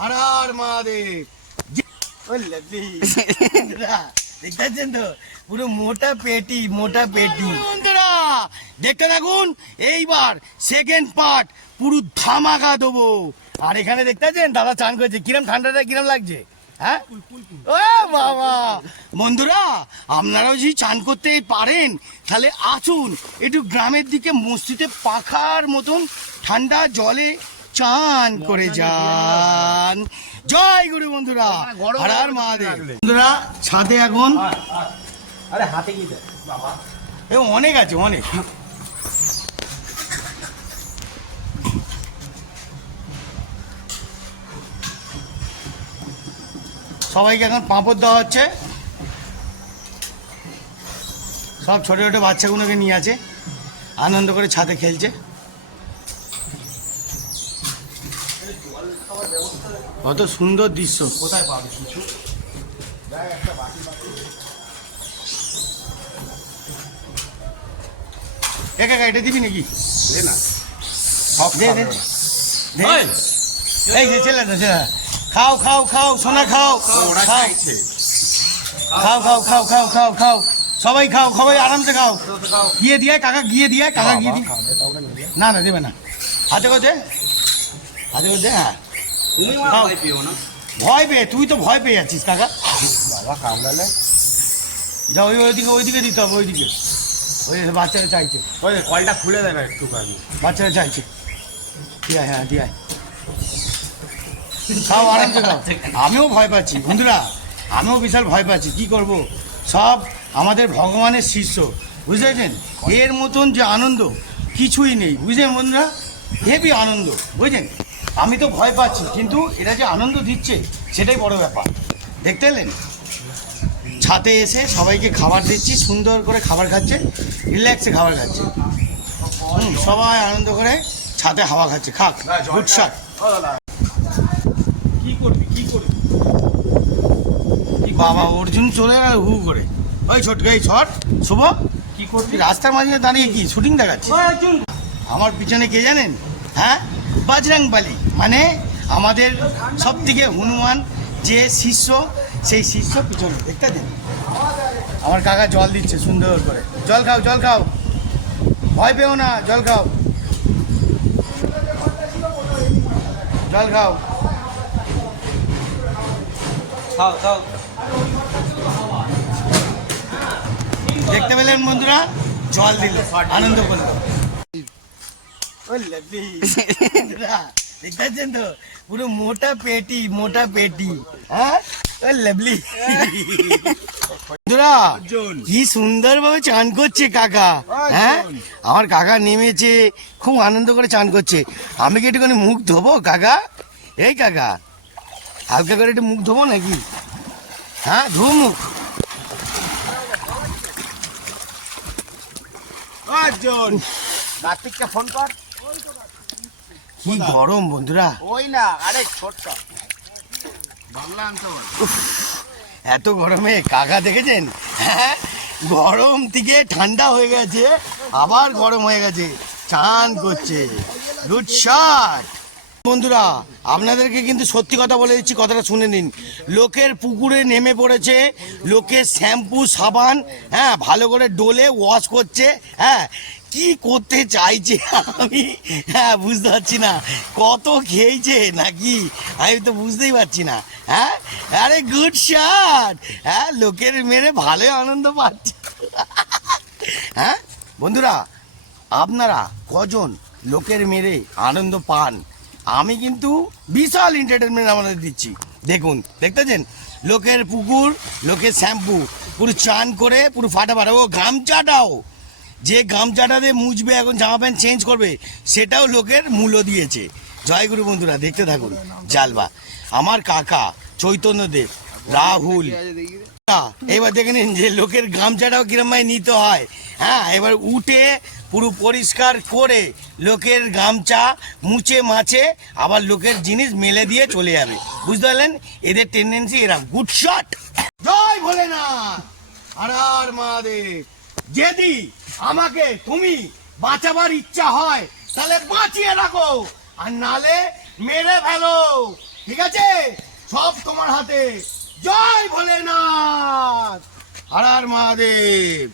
হর হর মহাদেব। দেখতেছেন তো পুরো মোটা পেটি মোটা পেটি। বন্ধুরা দেখতে থাকুন, এইবার সেকেন্ড পার্ট পুরো ধামাকা দেবো। আর এখানে দেখতেছেন দাদা চান করেছে, কিরম ঠান্ডাটা কিরম লাগছে? হ্যাঁ ও বাবা, বন্ধুরা আপনারাও যদি চান করতে পারেন তাহলে আসুন একটু গ্রামের দিকে মসজিদে পাখার মতন ঠান্ডা জলে চান করে যান। জয় গুরু বন্ধুরা, হর হর মহাদেব। বন্ধুরা ছাদে এখন আরে হাতে কি দেয় বাবা, অনেক আছে অনেক। সবাইকে এখন পাঁপড় দেওয়া হচ্ছে, সব ছোটো ছোটো বাচ্চাগুলোকে নিয়ে আছে, আনন্দ করে ছাদে খেলছে। কত সুন্দর দৃশ্য। কোথায় পাবে কিছু? একা এটা দিবি নাকি? দে না, দে দে এই যে ছেলে খাও খাও খাও সোনা খাও ওরা খাও খাইছে। খাও খাও খাও খাও খাও খাও সবাই খাও, সবাই আরামসে খাও। গিয়ে দিয়ে কাকা, গিয়ে দিয়ে কাকা, গিয়ে দি। না না দেবে না, হাতে করে দে, হাতে করে দে। হ্যাঁ তুমি খাও। ভয় পেও না ভয় পেয়ে, তুই তো ভয় পেয়ে যাচ্ছিস কাকা। বাবা, কামড়ালে যা ওইদিকে ওইদিকে দিতে হবে, ওইদিকে ওই বাচ্চারা চাইছে, ওই কলটা খুলে দেবে একটুখানি। বাচ্চারা চাইছে। দিয়ে হ্যাঁ দিয়ে খাও আরামসে খাও। আমিও ভয় পাচ্ছি বন্ধুরা, আমিও বিশাল ভয় পাচ্ছি, কি করব। সব আমাদের ভগবানের শিষ্য, বুঝেছেন? এর মতন যে আনন্দ কিছুই নেই, বুঝলেন বন্ধুরা? হেভি আনন্দ, বুঝলেন? আমি তো ভয় পাচ্ছি, কিন্তু এরা যে আনন্দ দিচ্ছে সেটাই বড় ব্যাপার। দেখতে এলেন ছাদে এসে সবাইকে খাবার দিচ্ছি, সুন্দর করে খাবার খাচ্ছে, রিল্যাক্সে খাবার খাচ্ছে। সবাই আনন্দ করে ছাদে হাওয়া খাচ্ছে। খাক, গুড শট। কি করবি কি করবি? বাবা অর্জুন চলে গেল হু করে। ওই ছোটকে এই শট শুভ, কি করবি? তুই রাস্তার মাঝে দাঁড়িয়ে কি শুটিং দেখাচ্ছিস? আমার পিছনে কে জানেন? হ্যাঁ, বজরংবলী, মানে আমাদের সব থেকে হনুমান যে শিষ্য, সেই শিষ্য পিছনে দেখতে দিন। আমার কাকা জল দিচ্ছে সুন্দর করে। জল খাও, জল খাও, ভয় পেও না, জল খাও, জল খাও। খাও খাও। দেখতে পেলেন বন্ধুরা, জল দিল, আনন্দ করলো। দেখতেছেন তো পুরো মোটা পেটি মোটা পেটি। হ্যাঁ লাভলি বন্ধুরা, কি সুন্দর ভাবে চান করছে কাকা। হ্যাঁ আমার কাকা নেমেছে, খুব আনন্দ করে চান করছে। আমি কি একটুখানি মুখ ধোবো কাকা? এই কাকা হালকা করে একটু মুখ ধোবো নাকি? হ্যাঁ ধো মুখ। অর্জুন, কার্তিককে ফোন কর। কি গরম বন্ধুরা, ওই না, আরে ছোট্ট বাংলা আনতে বল। এত গরমে কাকা দেখেছেন? হ্যাঁ গরম থেকে ঠান্ডা হয়ে গেছে, আবার গরম হয়ে গেছে, চান করছে। Good shot. বন্ধুরা আপনাদেরকে কিন্তু সত্যি কথা বলে দিচ্ছি, কথাটা শুনে নিন। লোকের পুকুরে নেমে পড়েছে, লোকের শ্যাম্পু সাবান, হ্যাঁ ভালো করে ডোলে ওয়াশ করছে। হ্যাঁ কি করতে চাইছে আমি হ্যাঁ বুঝতে পারছি না, কত খেয়েছে নাকি আমি তো বুঝতেই পারছি না। হ্যাঁ আরে গুড শট। হ্যাঁ লোকের মেরে ভালো আনন্দ পাচ্ছে। হ্যাঁ বন্ধুরা আপনারা কজন লোকের মেরে আনন্দ পান? আমি কিন্তু বিশাল এন্টারটেনমেন্ট আমাদের দিচ্ছি। দেখুন দেখতেছেন, লোকের পুকুর, লোকের শ্যাম্পু, পুরো চান করে পুরো ফাটাফাটা। ও গামছাটাও, যে গামছাটা দিয়ে মুছবে এখন জামা প্যান্ট চেঞ্জ করবে, সেটাও লোকের মূল্য দিয়েছে। জয়গুরু বন্ধুরা দেখতে থাকুন জালবা। আমার কাকা চৈতন্যদেব, রাহুল, এবার দেখে নিন যে লোকের গামছাটাও কিরম ভাই নিতে হয়। হ্যাঁ এবার উঠে পুরো পরিষ্কার করে লোকের গামছা মুছে মাছে আবার লোকের জিনিস মেলে দিয়ে চলে যাবে, বুঝতে পারলেন? এদের টেন্ডেন্সি এরকম। Good shot. জয় ভোলেনাথ, হর হর মহাদেব। যদি আমাকে তুমি বাঁচাবার ইচ্ছা হয় তাহলে বাঁচিয়ে রাখো, আর নালে মেরে ফেলো। ঠিক আছে, সব তোমার হাতে। জয় ভোলেনাথ, হর হর মহাদেব।